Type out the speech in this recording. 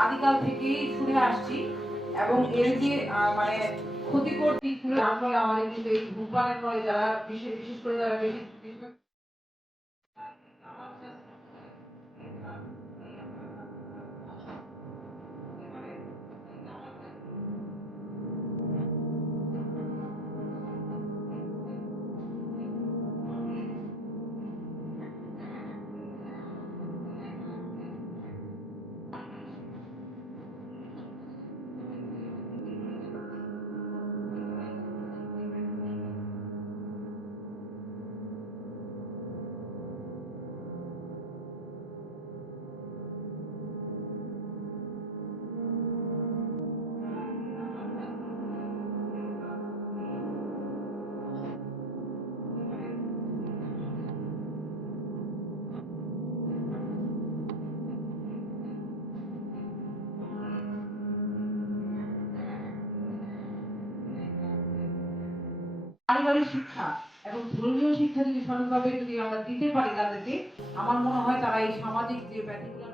আদিকাল থেকেই শুনে আসছি এবং এর যে মানে ক্ষতিকর দিকগুলো আমরা আমাদের কিন্তু এই ধূমপানের ফলে যারা বিশেষ বিশেষ করে যারা বেশি- পারিবারিক শিক্ষা এবং ধর্মীয় শিক্ষা যদি সঠিকভাবে যদি আমরা দিতে পারি তাদেরকে, আমার মনে হয় তারা এই সামাজিক যে ব্যাধিগুলো